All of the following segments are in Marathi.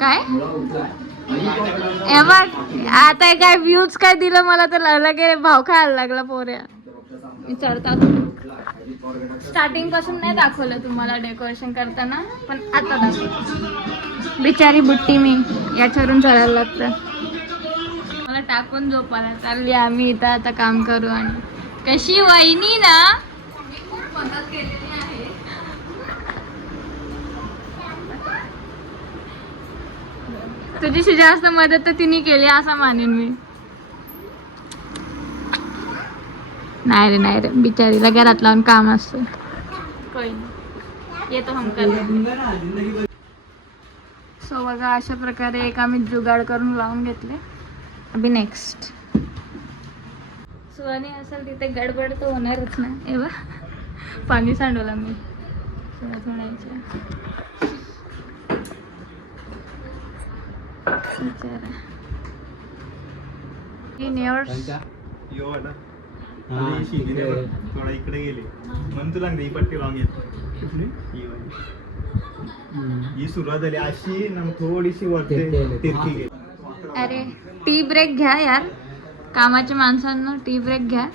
काय हे बघ आता काय व्ह्यूज काय दिलं मला तर लगे भाव खायला लागला पोऱ्या चढतात. स्टार्टिंग पासून नाही दाखवलं तुम्हाला डेकोरेशन करताना, पण आता दाखवलं. बिचारी बुट्टी मी याच्यावरून चढायला लागतं. मला टाकून झोपायला चालली आम्ही इथं आता काम करू. आणि कशी वहिनी ना खूप मदत केलेली आहे. तुझीशी जास्त मदत तर तिने केली असं मानेन मी. नाही रे बिचारीला घरात लावून काम असतं. येतो हम कर. सो बघा अशा प्रकारे एक आम्ही जुगाड करून लावून घेतले. अभि नेक्स्ट सुहानी असेल तिथे गडबड तर होणारच ना. एव्हा पाणी सांडवलं मी धुण्याच्या. थोडा इकडे गेले म्हणून तुला ही पट्टी लावून घेतली. ही सुरुवात झाली अशी ना थोडीशी वरती तिरकी गेली. अरे टी ब्रेक घ्या यार, कामाच्या माणसांना टी ब्रेक घ्या.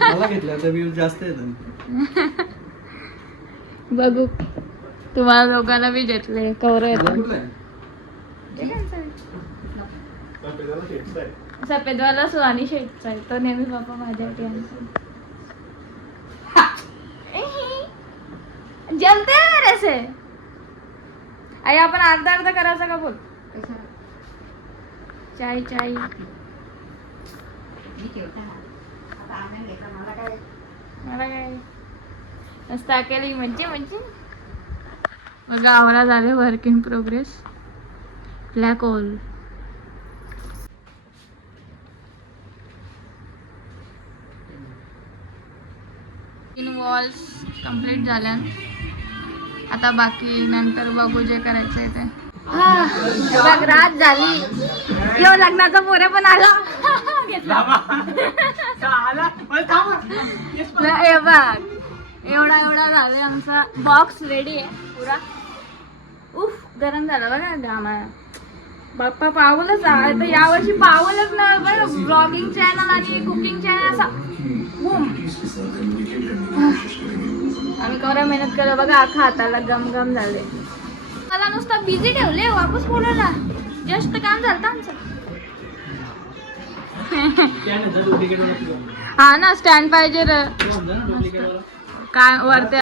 मला घेतलं तर व्ह्यूज जास्त येतात. बघू तुम्हाला दोघांना बी घेतले कवर सफेदवाला सुहानी शेटचा आहे तो नेहमी बाबा माझ्यासाठी आणतो. जमते मेरे से. आई आपण अर्धा करायचा का बोल. चाय मला काय नसता केली म्हणजे मग आवरा झाले. Work in progress. Black hole walls complete झाल्या. आता बाकी नंतर बघू जे करायचं आहे ते. बघ रात झाली. यो लग्नाचा पोरे पण आला. हे बघ एवढा झाले. आमचा बॉक्स रेडी आहे पुरा. उफ गरम झालं बघा घामा. बाप्पा पावलंच आता यावर्षी पावलंच ना बरं. ब्लॉगिंग चॅनल आणि कुकिंग चॅनल असा बूम. आम्ही कवरा मेहनत केलं बघा. अख्खा हाताला गम झाले. मला नुसतं बिझी ठेवले. वापस बोलवला जस्ट काम झालं आमचं. हा ना स्टँड पाहिजे र. काय वरते.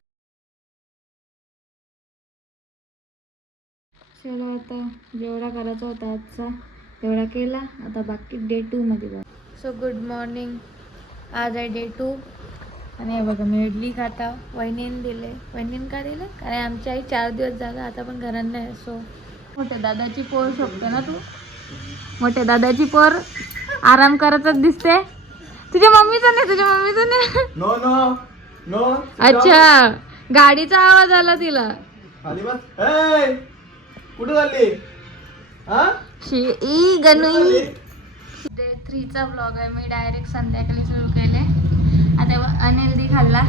चलो आता जेवढा करायचा होता आजचा तेवढा केला. आता बाकी डे 2 मध्ये जा. So good morning. आज आहे डे 2 आणि हे बघा मी इडली खाता. वहिनीने दिले. वहिनीने का दिले कारण आमची आई 4 दिवस झालं आता पण घरात नाही. सो मोठ्या दादाची पोर शोधते ना तू. मोठ्या दादाची पोर आराम करतच दिसते. तुझ्या मम्मीचं नाही. No no no. अच्छा गाडीचा आवाज आला तिला. कुठे चालली. गणू डे 3 चा ब्लॉग आहे. मी डायरेक्ट संध्याकाळी सुरू केले. आता अनहेल्दी खाल्ला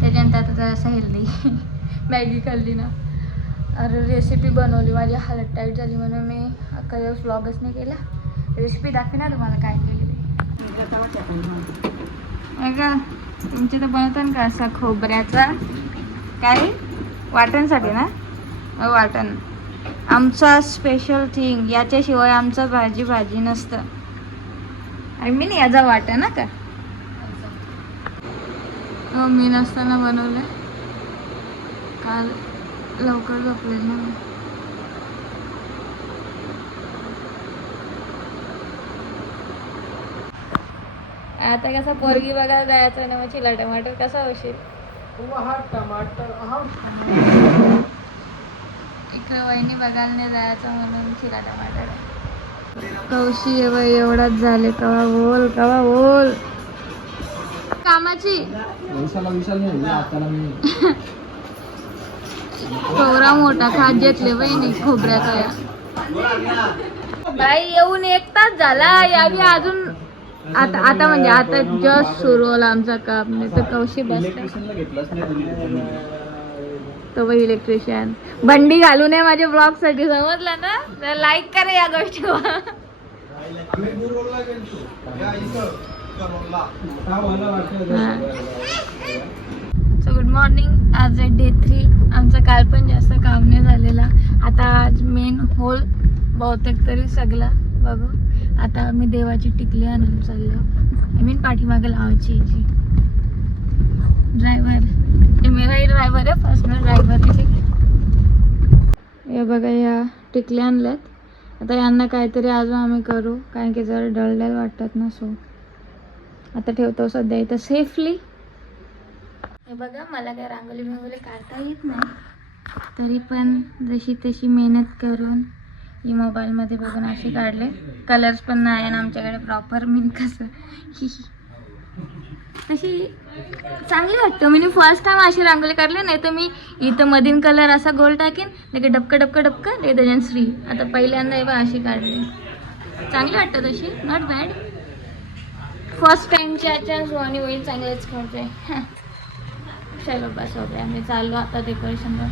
त्याच्यानंतर आता जरासा हेल्दी मॅगी खाल्ली ना. अरे रेसिपी बनवली. माझी हालत टाईट झाली म्हणून मी अख्खा दिवस व्लॉगच नाही केला. रेसिपी दाखवी ना तुम्हाला काय केली ते. तुमच्या तर बनवतात का असा खोबऱ्याचा काय वाटणसाठी ना. वाटण आमचा स्पेशल थिंग. याच्याशिवाय आमचा भाजी नसतं. आणि मी नाही याचा वाटण ना का मी नसताना बनवलं. काल लवकर झोपले ना मी. आता कसा पोरगी बघायला जायचं ना मग चिला टमाटर कसा होशील. इकडे वहिनी बघायला नाही जायचं म्हणून चिला टमाटर. कौशी एवढाच झाले. कवा बोल कामाची कवरा मोठा खात घेतले वहिनी खोबऱ्याचा. बाई येऊन 1 तास झाला. यावी अजून आता म्हणजे आता जस्ट सुरू होला आमचा काम, नाही तर कौशी बसला इलेक्ट्रिशियनला घेतलाच नाही तुम्ही. तो इलेक्ट्रिशियन. भंडी घालू नये माझ्या ब्लॉग साठी, समजलं ना? तर लाईक करा या गोष्टीवर. So good morning. आज आहे डे 3. आमचं काल पण जास्त काम नाही झालेला. आता आज मेन होल बहुतेक तरी सगळं बघू. आता आम्ही देवाची टिकली आणून चाललो. आय मीन पाठीमागे लावायची याची. ड्रायव्हर मेरा ड्रायव्हर आहे, पर्सनल ड्रायव्हर आहे. हे बघा या टिकल्या आणल्यात. आता यांना काहीतरी अजून आम्ही करू, कारण की जरा डळडळ वाटतात ना. सो आता ठेवतो सध्या इथं सेफली. हे बघा मला काय रांगोळी बिंगोली काढता येत नाही, तरी पण जशी तशी मेहनत करून ही मोबाईलमध्ये बघून असे काढले. कलर्स पण नाही आहे ना आमच्याकडे प्रॉपर. मी कसं तशी चांगली वाटतं. मी फर्स्ट टाइम अशी रांगोळी काढली, नाही तर मी इथं मधीन कलर असा गोल टाकेन, लगे डबकं डबकं डबकं ते त्याच्यानं श्री. आता पहिल्यांदा हे बा अशी काढली, चांगली वाटतं तशी, नॉट बॅड. फर्स्ट टाइमची चान्स आणि होईल चांगलंच करते. चलो बस हो गया, आम्ही चाललो आता डेकोरेशनवर.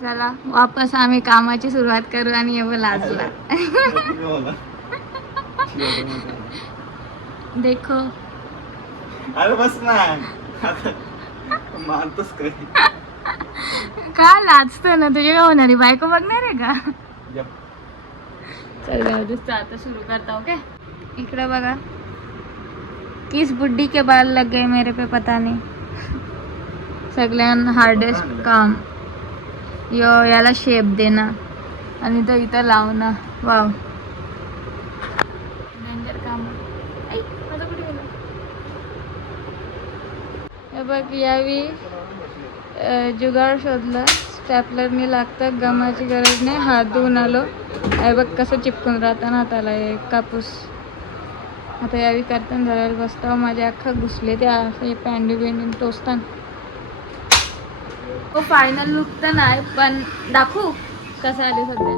चला वापस आम्ही कामाची सुरुवात करू. आणि एवढं लाजला देखो. अरे बस ना, मानतोस काय? का लाजतो ना? तुझी काय होणारी बायको बघणार आहे का? चल जाऊ आता सुरू करता. ओके इकडे बघा, किस बुड्ढी के बाल लग गए मेरे पे पता नहीं. सगळ्यां हार्डेस्ट काम याला शेप देणं आणि तो इथं लावणं. वाव डेंजर काम. माझं कुठे गेलं? हे बघ यावी जुगाड शोधलं. स्टॅपलरने लागतं, गमाची गरज नाही. हात धुवून आलो. हे बघ कसं चिपकून राहतं ना हाताला हे कापूस. आता यावी करताना धरायला बसतो. माझे अख्खा घुसले ते असं पॅन्डी बिंडी टोचताना. हो फायनल लुक तर नाही, पण दाखवू कसं आले सध्या.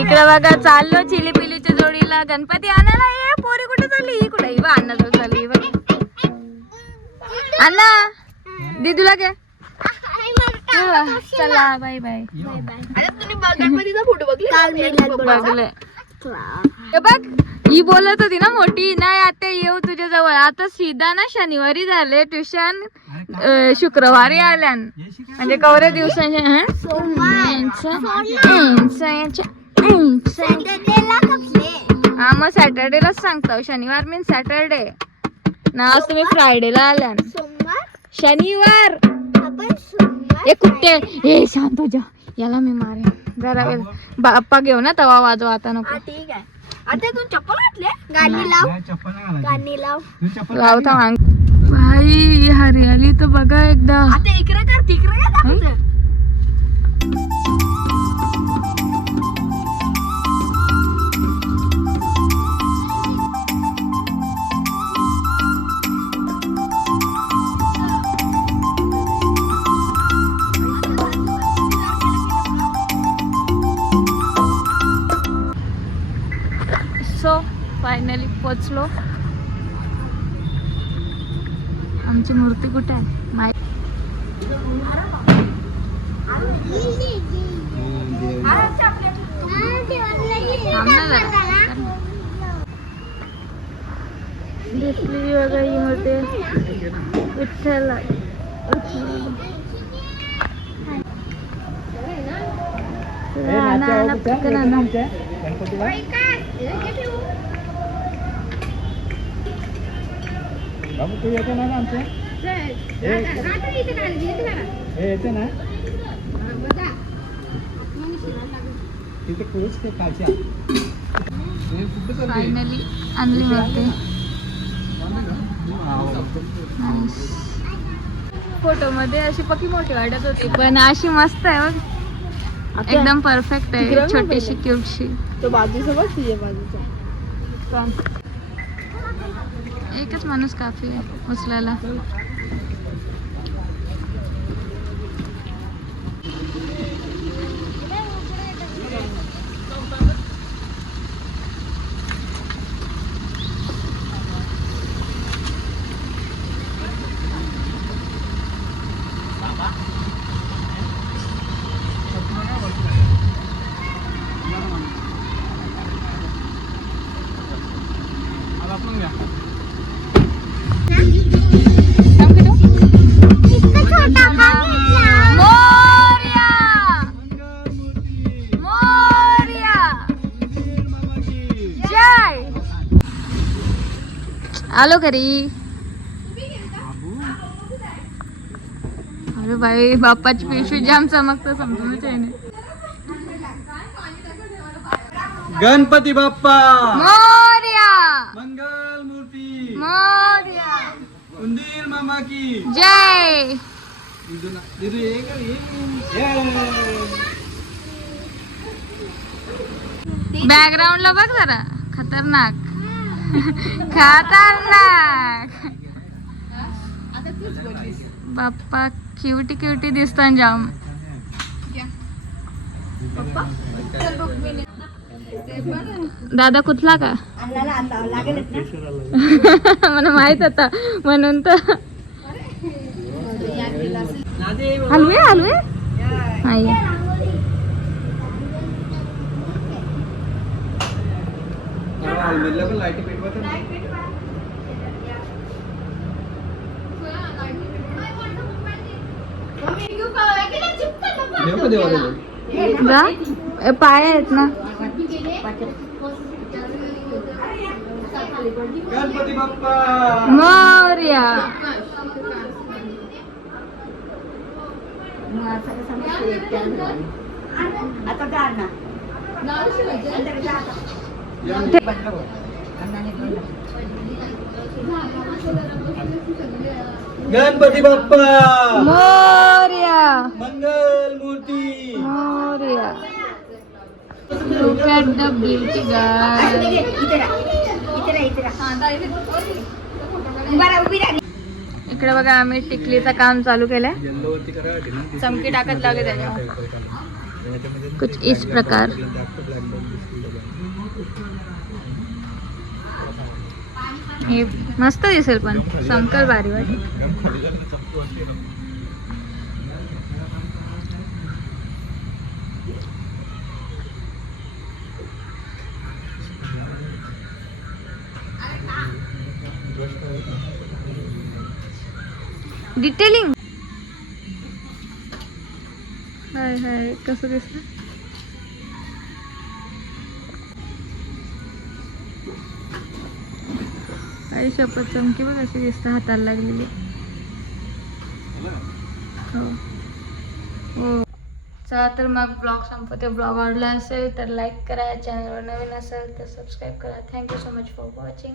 इकडे बघा चाललो चिली पिलीच्या जोडीला गणपती आणायला. ये पोरी कुठे चालली? ही कुठे? बा अण्णा चालली बघ. अण्णा दीदूला घे. चला बाय बाय. अरे तुम्ही गणपतीचा फोटो बघले हे बघ. ही बोलत होती ना मोठी, नाही आता येऊ तुझ्या जवळ. आता सीधा ना शनिवारी झाले ट्युशन, शुक्रवारी आल्या म्हणजे कवरे दिवसांच्या. हा मग सॅटर्डेलाच सांगतो. शनिवार मीन सॅटर्डे ना. आज तुम्ही फ्रायडेला आल्या. शनिवार हे कुठे? हे शांत हो जा, याला मी मारेन. जरा वेळ बाप्पा घेऊ ना तवा वाजव. आता नको. ठीक आहे. आता तू चप्पल घातले? गाणी लाव, गाणी लाव. लावता मांग भाई. हरियाली तर बघा एकदा. आता इकडे कर, तिकडे काय दाखवतं? सो फायनली पोचलो. आमची मूर्ती कुठे आहे? दिसली बघा ही मूर्ती. विठ्ठल बाबू तू येते ना आमच्या? येते ना तिथे पुरुष ते काच्या. फायनली आणली होते. फोटो मध्ये अशी पक्की मोठी वाटत होती, पण अशी मस्त आहे बघ. एकदम परफेक्ट आहे. छोटीशी क्यूटशी. तो बाजूचा बघ, तुझ्या बाजूचा. एकच माणूस काफी आहे उचलायला. आलो घरी. अरे बाई बाप्पाची पिशवी जाम चमकतं समजूनच आहे. गणपती बाप्पा मोरया मंगल मूर्ती मोरया उंदीर मामा की जय. दीदू ये का बॅकग्राऊंडला बघ जरा खतरनाक खतरनाक. बाप्पा क्युटी क्युटी दिसतात जाम. दादा कुठला का मला माहित होता म्हणून तर. हलवे हलवे आई पण लाईटी पेटवत जा. पाय आहेत ना. गणपती बाप्पा मोरया. गणपती बाप्पा मोरया मंगल मूर्ती Morya. Look at the beauty guys. इकडे बघा आम्ही टिकलीचं काम चालू केलंय. चमकी टाकत लागले त्याच्यावर कुछ इस प्रकार. हे मस्त दिसेल पण संकल भारी वाटत. डिटेलिंग हाय हाय कसं दिसलं. आई शपथ चमकी बघ अशी दिसतं हाताला लागलेली. हो हो. चला तर मग ब्लॉग संपते. ब्लॉग आवडला असेल तर लाईक करा. चॅनलवर नवीन असेल तर सबस्क्राईब करा. Thank you so much for watching.